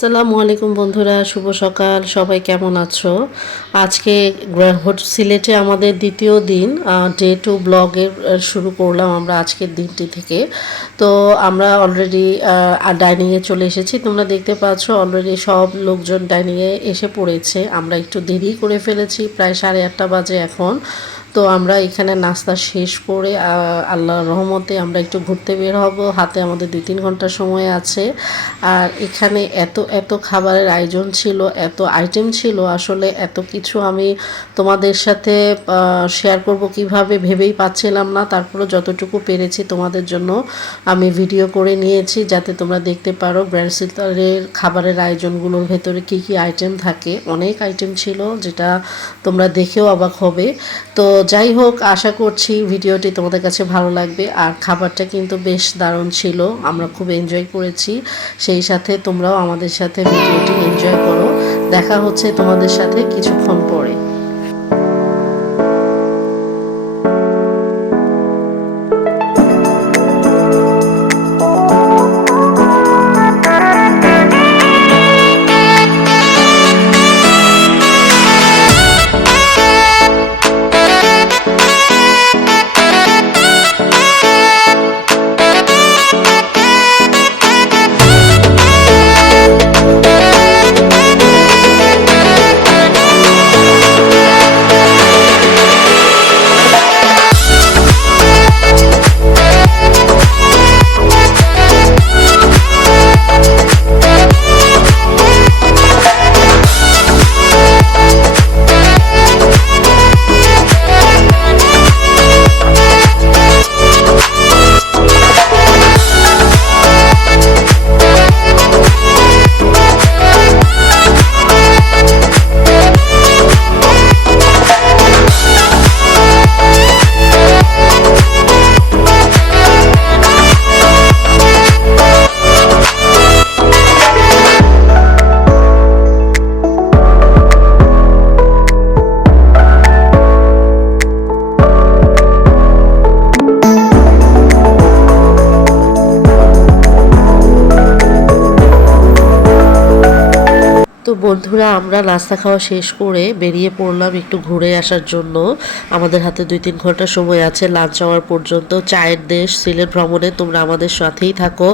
আসসালামু আলাইকুম বন্ধুরা, শুভ সকাল। সবাই কেমন আছো? আজকে সিলেটে আমাদের দ্বিতীয় দিন, ডে 2 ব্লগের শুরু করলাম আমরা আজকের দিনটি থেকে। তো আমরা অলরেডি ডাইনিংয়ে চলে এসেছি। তোমরা দেখতে পাচ্ছ অলরেডি সব লোকজন ডাইনিংয়ে এসে পড়েছে। আমরা একটু দেরি করে ফেলেছি, প্রায় 8:30 বাজে এখন। তো আমরা এখানে নাস্তা শেষ করে আল্লাহর রহমতে আমরা একটু ঘুরতে বের হব। হাতে আমাদের 2-3 ঘন্টা সময় আছে। আর এখানে এত এত খাবারের আয়োজন ছিল, এত আইটেম ছিল, আসলে এত কিছু আমি তোমাদের সাথে শেয়ার করব কিভাবে ভেবেই পাচ্ছিলাম না। তারপরে যতটুকু পেরেছি তোমাদের জন্য আমি ভিডিও করে নিয়েছি, যাতে তোমরা দেখতে পারো গ্র্যান্ড সিলভারের খাবারের আয়োজনগুলোর ভেতরে কি কি আইটেম থাকে। অনেক আইটেম ছিল, যেটা তোমরা দেখেও অবাক হবে। তো যাই হোক, আশা করছি ভিডিওটি তোমাদের কাছে ভালো লাগবে। আর খাবারটা কিন্তু বেশ দারুণ ছিল, আমরা খুব এনজয় করেছি। সেই সাথে তোমরাও আমাদের সাথে ভিডিওটি এনজয় করো। দেখা হচ্ছে তোমাদের সাথে কিছুক্ষণ পরে। তো বন্ধুরা, আমরা নাস্তা খাওয়া শেষ করে বেরিয়ে পড়লাম একটু ঘুরে আসার জন্য। আমাদের হাতে 2-3 ঘন্টা সময় আছে লাঞ্চ আওয়ার পর্যন্ত। চায়ের দেশ সিলেট ভ্রমণে তোমরা আমাদের সাথেই থাকো।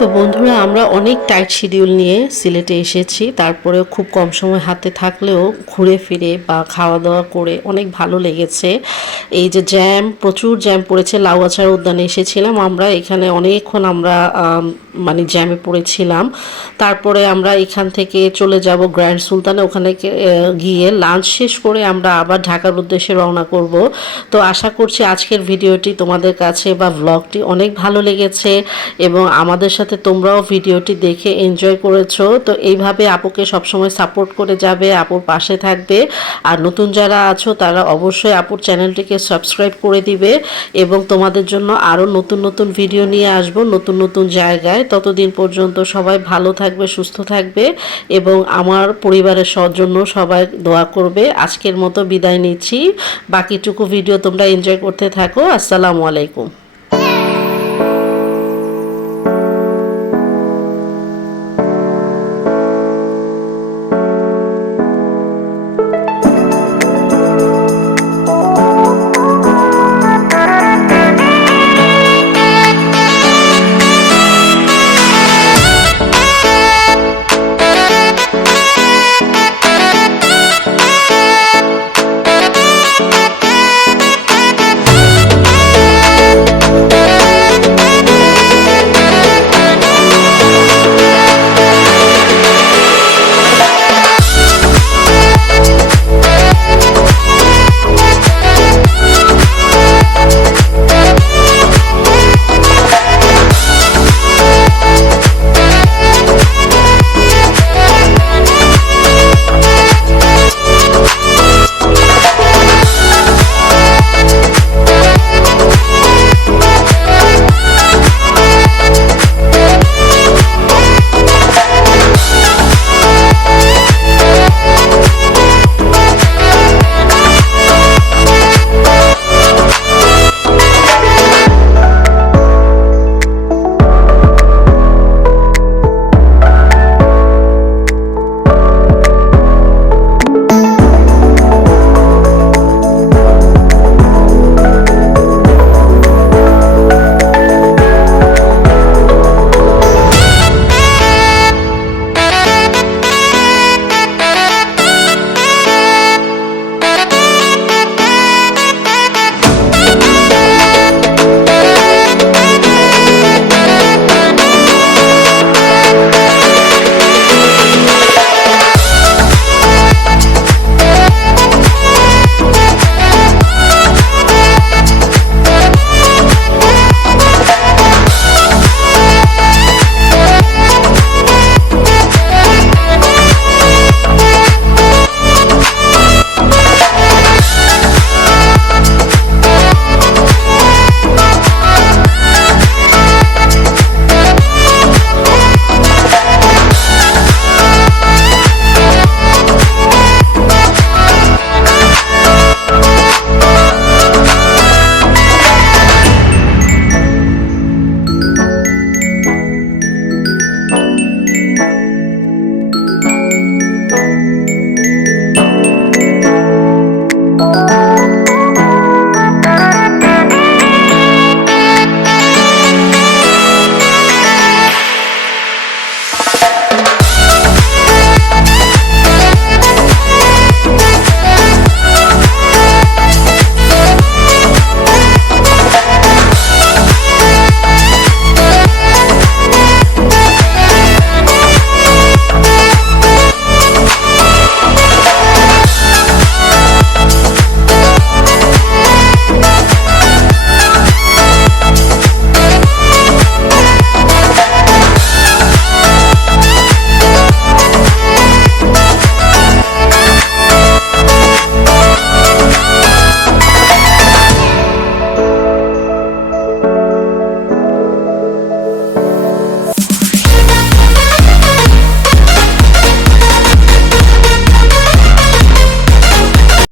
তো বন্ধুরা, আমরা অনেক টাইট শিডিউল নিয়ে সিলেটে এসেছি, তারপরেও খুব কম সময় হাতে থাকলেও ঘুরে ফিরে বা খাওয়া দাওয়া করে অনেক ভালো লেগেছে। এই যে জ্যাম, প্রচুর জ্যাম পড়েছে। লাউয়াছড়া উদ্যানে এসেছিলাম আমরা, এখানে অনেকক্ষণ আমরা মানে জ্যামে পড়েছিলাম। তারপরে আমরা এখান থেকে চলে যাব গ্র্যান্ড সুলতানে, ওখানে গিয়ে লাঞ্চ শেষ করে আমরা আবার ঢাকার উদ্দেশ্যে রওনা করব। তো আশা করছি আজকের ভিডিওটি তোমাদের কাছে বা ব্লগটি অনেক ভালো লেগেছে এবং আমাদের সাথে তোমরাও ভিডিওটি দেখে এনজয় করেছো। তো এইভাবে আপুকে সবসময় সাপোর্ট করে যাবে, আপুর পাশে থাকবে। আর নতুন যারা আছো তারা অবশ্যই আপুর চ্যানেলটিকে সাবস্ক্রাইব করে দিবে এবং তোমাদের জন্য আরও নতুন নতুন ভিডিও নিয়ে আসবো নতুন নতুন জায়গায়। ততদিন পর্যন্ত সবাই ভালো থাকবে, সুস্থ থাকবে এবং আমার পরিবারের জন্য সবাই দোয়া করবে। আজকের মতো বিদায় নিচ্ছি, বাকিটুকু ভিডিও তোমরা এনজয় করতে থাকো। আসসালামু আলাইকুম।